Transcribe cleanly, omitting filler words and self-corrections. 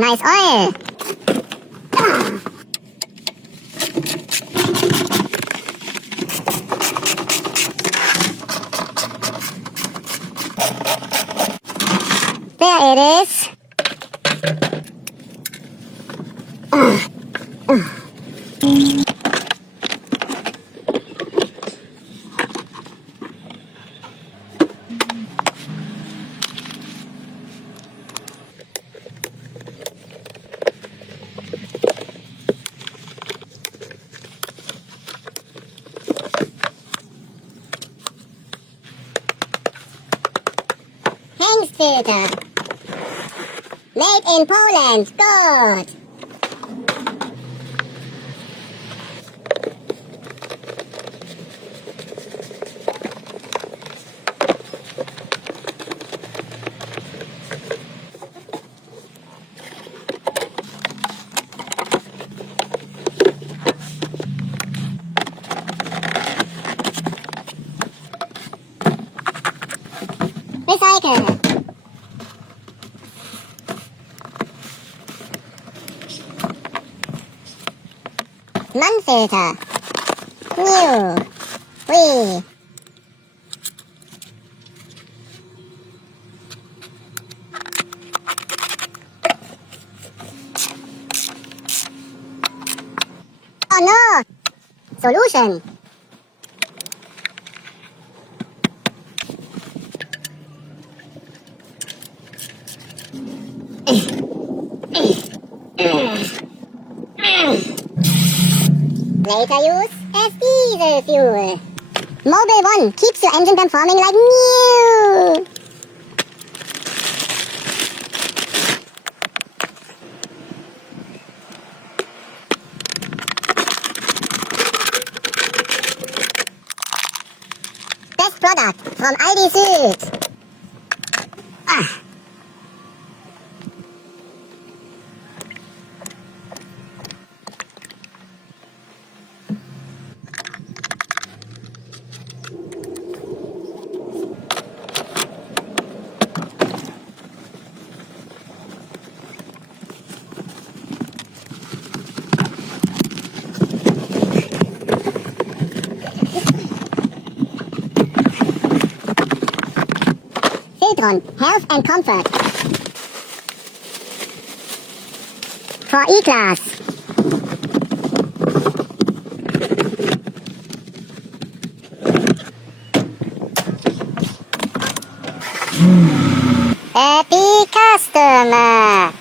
nice oil. There it is. Hang's filter. Made in Poland. Good. Recycle. Non-filter. New. Free. Oh no! Solution. Later use as diesel fuel. Mobile 1 keeps your engine performing like new. Best product from Aldi Süd. Filtron, health and comfort. For E-Class. Happy customer.